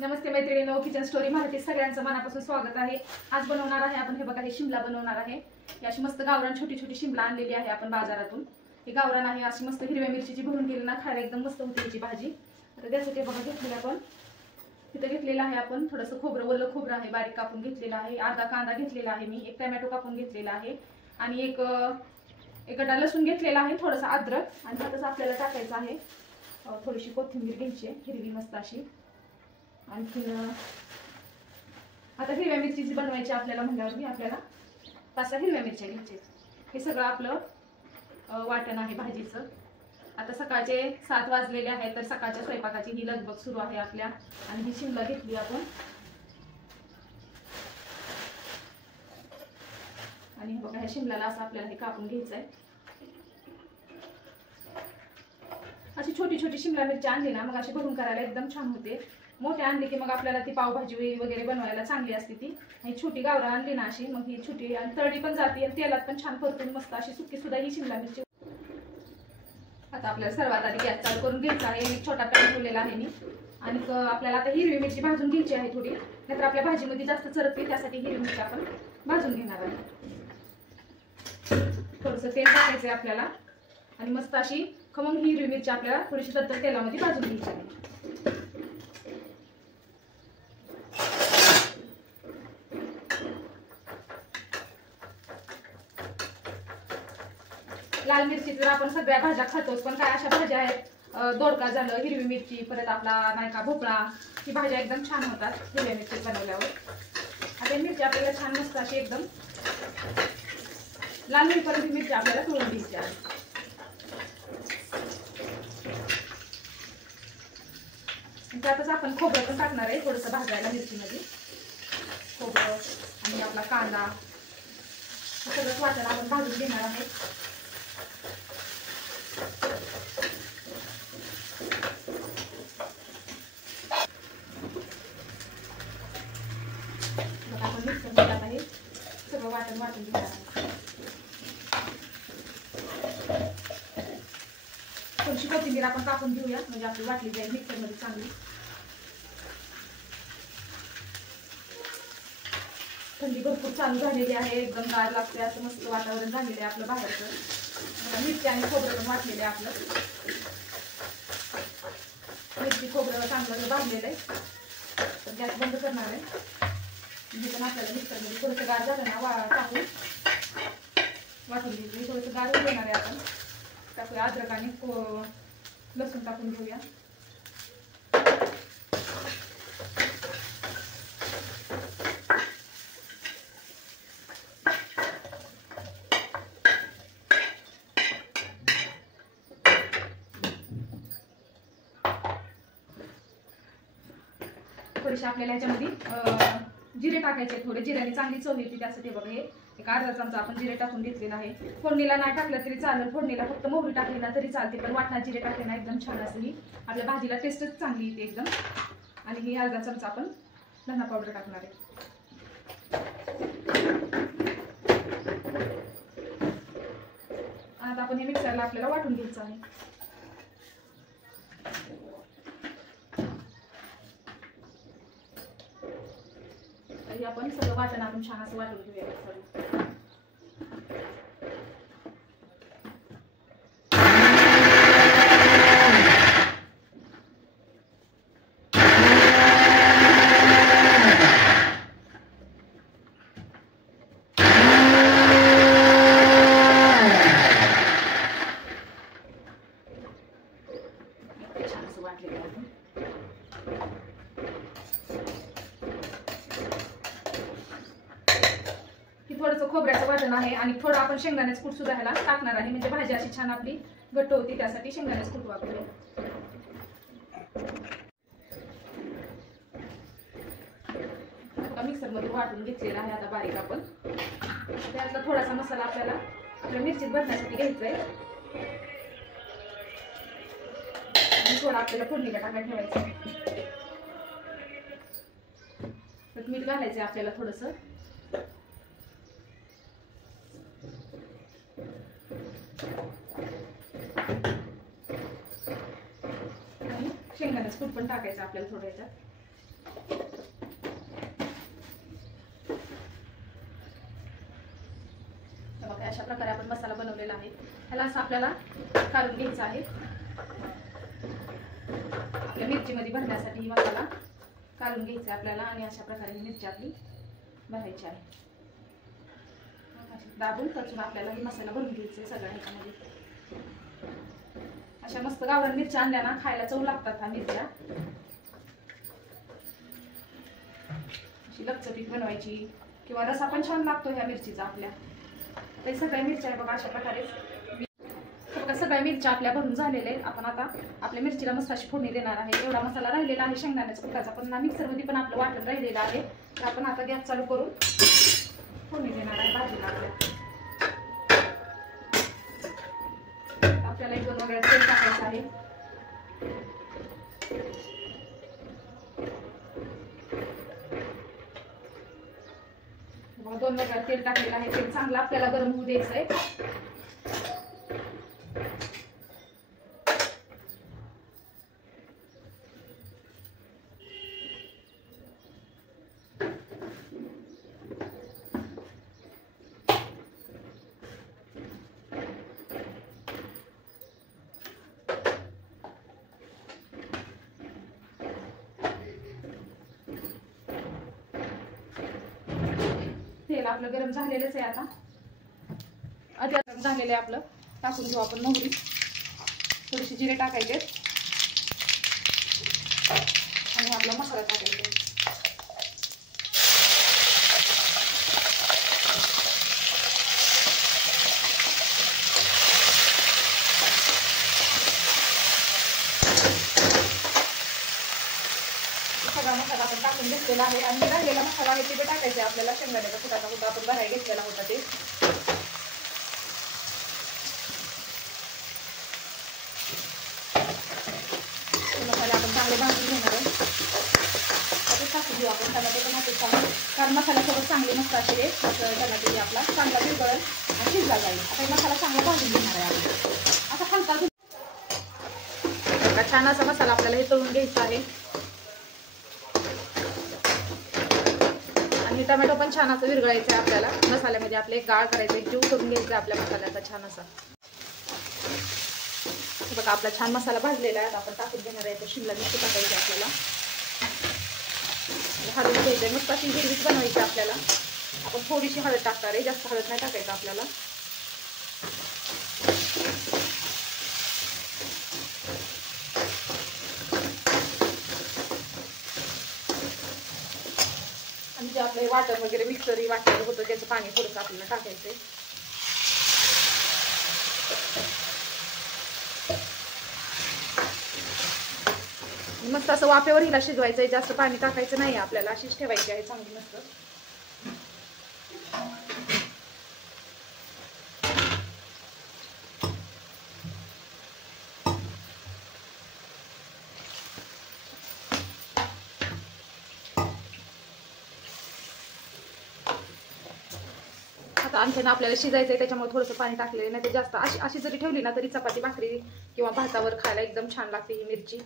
नमस्ते मैत्रिणींनो, kitchen story Marathi सगळ्यांचं मनापासून स्वागत आहे। आज बनवणार आहे आपण हे बघा, हे शिमला बनवणार आहे। ही अशी मस्त गावरान छोटी छोटी शिमला आणलेली आहे आपण बाजारातून। ही गावरान आहे, अशी मस्त हिरव्या मिरचीची भरून केली ना, खायला एकदम मस्त होते याची भाजी। आता त्यासाठी बघा घेतलेलं आपण इथं घेतलेलं आहे आपण थोडंसं खोबरं, ओलं खोबरं आहे बारीक कापून घेतलेलं आहे। अर्धा कांदा घेतलेला आहे मी, एक टोमॅटो कापून घेतलेला आहे आणि एक गड्डा लसूण घेतलेला आहे, थोडासा अद्रक आणि त्यातच आपल्याला टाकायचं आहे थोडीशी कोथिंबीर घ्यायची हिरवी मस्त अशी। आणखी आता हिरव्या मिरचीची बनवायची आपल्याला म्हणल्यावर आपल्याला 5 हिरव्या मिरच्या घ्यायच्या। हे सगळं आपलं वाटण आहे भाजीचं। आता सकाळचे 7 वाजलेले आहेत, तर सकाळच्या स्वयंपाकाची ही लगबग सुरू आहे आपल्या। आणि ही शिमला घेतली आपण आणि हे बघा, ह्या शिमलाला असं आपल्याला हे कापून घ्यायचं आहे। अशी छोटी छोटी शिमला मिरची आणली ना, मग अशी भरून करायला एकदम छान होते। मोठे आणले की मग आपल्याला ती पावभाजी वगैरे बनवायला चांगली असते ती। आणि छोटी गावरान आणली ना अशी, मग ही छोटी आणि तळली पण जाते आणि तेलात पण छान परतून मस्त अशी सुकी सुद्धा ही शिमला मिरची। आता आपल्याला सर्वात आधी गॅस चालू करून घ्यायचा आहे। एक छोटा पॅन ठेवलेला आहे मी आणि आपल्याला आता हिरवी मिरची भाजून घ्यायची आहे थोडी, नाहीतर आपल्या भाजीमध्ये जास्त चरपते, त्यासाठी हिरवी मिरची आपण भाजून घेणार आहे। थोडंसं तेल टाकायचं आहे आपल्याला आणि मस्त अशी खमंग हिरवी मिरची आपल्याला थोडीशी तत्तर तेलामध्ये भाजून घ्यायची आहे। लाल मिरची तर आपण सगळ्या भाज्या खातोच, पण काय अशा भाज्या आहेत दोडका झालं, हिरवी मिरची, परत आपला नाही का भोपळा, ही भाज्या एकदम छान होतात हिरव्या मिरची बनवल्यावर। आता मिरची आपल्याला छान मस्त अशी एकदम लाल मिरची मिरची आपल्याला तळून घ्यायची आहे। त्यातच आपण खोबरं पण टाकणार आहे थोडंसं भाजायला मिरचीमध्ये। खोबरं आणि आपला कांदा सगळंच वाटण आपण भाजून घेणार आहे। आपण मिक्सर आहे सगळं वाटण घेणार आहे। थोडीशी कोथिंबीर आपण कापून घेऊया, म्हणजे आपली वाटली जाईल मिक्सरमध्ये चांगली। थंडी भरपूर चालू झालेली आहे, एकदम गार लागते असं मस्त वातावरण झालेलं आहे आपलं बाहेरचं। मिरची आणि खोबरं पण वाटलेलं आहे आपलं, मिरची खोबरं चांगलं भाजलेलं आहे। तर गॅस बंद करणार आहे। म्हणजे पण आपल्याला मिक्सरमध्ये थोडंसं गार झालं ना टाकून वाटून घेतली, थोडंसं गार होऊन देणार आहे आपण। टाकूया अद्रक आणि लसूण टाकून घेऊया। थोडीशी आपल्याला ह्याच्यामध्ये जिरे टाकायचे, थोडे जिऱ्याने चांगली चव येते, त्यासाठी बघा हे एक अर्धा चमचा आपण जिरे टाकून घेतलेला आहे। फोडणीला नाही टाकलं तरी चालेल, फोडणीला फक्त मोहरी टाकली ना तरी चालते, पण वाटणात जिरे टाकले ना एकदम छान असते, ही आपल्या भाजीला टेस्टच चांगली येते एकदम। आणि ही अर्धा चमचा आपण धना पावडर टाकणार आहे। आता आपण हे मिक्सरला आपल्याला वाटून घ्यायचं आहे। आपण सगळं वाटण आपण छान असं वाटून घेऊया। छान असं वाटलेलं आहे। थोडंसं खोबऱ्याचं वाटण आहे आणि थोडं आपण शेंगदाण्याचं कूट सुद्धा ह्याला टाकणार आहे, म्हणजे भाजी अशी छान आपली घट्ट होती, त्यासाठी शेंगदाण्याचं कूट वापरूया। मिक्सरमध्ये वाटून घेतलेला आहे आता बारीक आपण। त्यातला थोडासा मसाला आपल्याला आपल्या मिरचीत भरण्यासाठी घ्यायचा आहे आणि थोडा आपल्याला फोडणीला टाकायला ठेवायचं आहे। तर मीठ घालायचं आहे आपल्याला थोडंसं, शेंगदाण्याचं कूट पण टाकायचं आपल्याला थोडं याच्यात। बघा अशा प्रकारे आपण मसाला बनवलेला आहे. ह्याला असं आपल्याला काढून घ्यायचा आहे. आपल्या मिरचीमध्ये भरण्यासाठी ही मसाला काढून घ्यायचा आपल्याला आणि अशा प्रकारे ही मिरची आपली भरायची आहे. दाबून टचून आपल्याला ही मसाला भरून घ्यायचा सगळ्या ह्याच्यामध्ये. अशा मस्त गावरान मिरच्या आणल्या ना खायला चव लागतात. ह्या मिरच्या अशी लपचपीत बनवायची किंवा रसा पण छान लागतो ह्या मिरचीचा आपल्या. तर सगळ्या मिरच्या बघा अशा प्रकारे बघा सगळ्या मिरच्या आपल्या भरून झालेल्या आहेत. आपण आता आपल्या मिरचीला मस्त अशी फोडणी देणार आहे. एवढा मसाला राहिलेला आहे शेंगदाण्याच्या कुटाचा, पण मिक्सरमध्ये पण आपलं वाटण राहिलेलं आहे. तर आपण आता गॅस चालू करून फोडणी देणार आहे भाजीला आपल्या. आपल्याला 1-2 वेळा तेल टाकायचं आहे. बघा 2 वेळा तेल टाकलेलं आहे. तेल चांगलं आपल्याला गरम होऊ द्यायचं आहे. तेल आपलं गरम झालेलंच आहे. आता आधी गरम झालेलं आहे आपलं. टाकून घेऊ आपण मोहरी, थोडीशी जिरे टाकायचे आणि आपला मसाला टाकायचा. सगळा मसाला आपण टाकून घेतलेला आहे आणि राहिलेला मसाला आहे ते टाकायचे आपल्याला. शेंगदाण्याचा कुटाचा कुटा आपण भरायला घेतलेला होता ते. मसाले आपण चांगले भाजून घेणार आहे. टाकून घेऊ आपण टमाटे पण असं चांगलं, कारण मसाल्यासोबत चांगली मस्त अशी टमाटे आपला चांगला विरघळेल आणि शिजला जाईल. आता मसाला चांगला भाजून घेणार आहे आपण. आता हलका छान असा मसाला आपल्याला हे तळून घ्यायचा आहे. आणि टोमॅटो पण छान असं विरघळायचं आहे आपल्याला. मसाल्यामध्ये आपले एक गाळ करायचं, एक जीव करून घ्यायचा आपल्या मसाल्याचा छान असा. बघा आपला छान मसाला भाजलेला आहे. आपण टाकून घेणार आहे. शिमला मिरची टाकायची आपल्याला. हळद घ्यायची, मस्त अशी हिरवीच बनवायची आपल्याला. आपण थोडीशी हळद टाकणार आहे, जास्त हळद नाही टाकायचं आपल्याला. आणि जे आपलं वाटण वगैरे मिक्सर वाटण होतं त्याचं पाणी थोडंसं आपल्याला टाकायचंय. मस्त असं वाफेवर हिला शिजवायचंय, जास्त पाणी टाकायचं नाही आपल्याला. अशीच ठेवायची आहे चांगली मस्त. आता आणखीन आपल्याला शिजायचंय त्याच्यामुळे थोडंसं पाणी टाकलेलं नाही. ते जास्त अशी जरी ठेवली ना तरी चपाती भाकरी किंवा भातावर खायला एकदम छान लागते ही मिरची.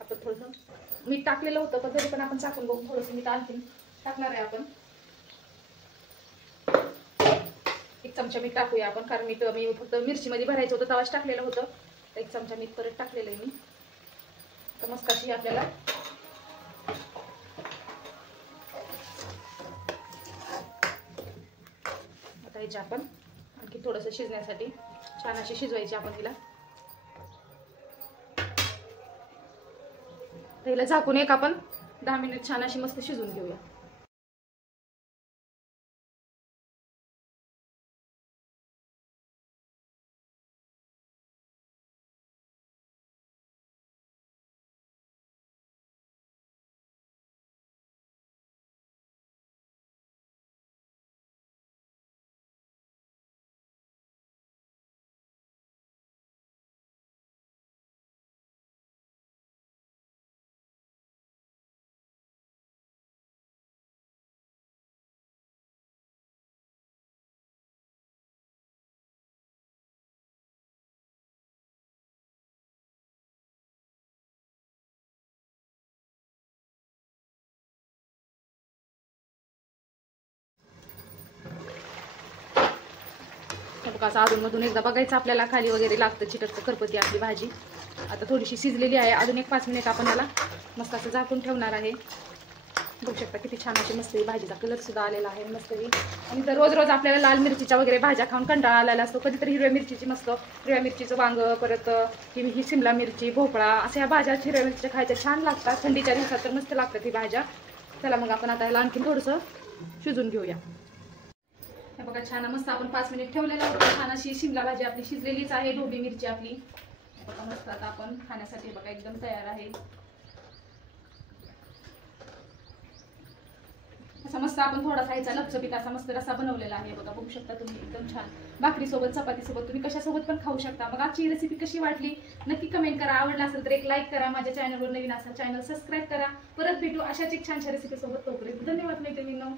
आपण थोडंसं मीठ टाकलेलं होतं, पण तरी पण आपण चाकून बघून थोडंसं मीठ आणखीन टाकणार आहे आपण. 1 चमचा मीठ टाकूया आपण, कारण मी फक्त मिरचीमध्ये भरायचं होतं तेव्हाच टाकलेलं होतं. 1 चमचा मीठ परत टाकलेलं आहे मी. तर मस्त अशी आपल्याला आता ह्याची आपण आणखी थोडंसं शिजण्यासाठी छान अशी शिजवायची आपण हिला. हिला झाकून एक आपण 10 मिनिट छान अशी मस्त शिजवून घेऊया. बघा अधूनमधून एकदा बघायचं आपल्याला, खाली वगैरे लागतं चिकटचं करपती आपली भाजी. आता थोडीशी शिजलेली आहे, अजून एक 5 मिनिट आपण याला मस्त असं झाकून ठेवणार आहे. बघू शकता किती छान अशी मस्त भाजीचा कलर सुद्धा आलेला आहे मस्त. आणि तर रोज रोज आपल्याला लाल मिरचीच्या वगैरे भाज्या खाऊन कंटाळा आलेला असतो, कधीतरी हिरव्या मिरचीची मस्त, हिरव्या मिरचीचं वांग, परत ही शिमला मिरची, भोपळा, अशा ह्या भाज्या हिरव्या मिरचीच्या खायच्या छान लागतात. थंडीच्या दिवसात तर मस्त लागतात ही भाज्या. चला मग आपण आता याला आणखीन थोडंसं शिजून घेऊया. हे बघा छान मस्त आपण 5 मिनिट ठेवलेलं होतं. छान अशी शिमला भाजी आपली शिजलेलीच आहे. ढोबळी मिरची आपली बघा मस्त आता आपण खाण्यासाठी बघा एकदम तयार आहे. असा मस्त आपण थोडासा ह्याचा लपचपीत असा मस्त रस्सा बनवलेला आहे बघा. बघू शकता तुम्ही एकदम छान. भाकरीसोबत, चपातीसोबत, तुम्ही कशासोबत पण खाऊ शकता. मग आजची रेसिपी कशी वाटली नक्की कमेंट करा. आवडला असेल तर एक लाईक करा. माझ्या चॅनलवर नवीन असेल चॅनल सबस्क्राईब करा. परत भेटू अशाच एक छानशा रेसिपी सोबत. तोपर्यंत धन्यवाद मैत्रिणींनो.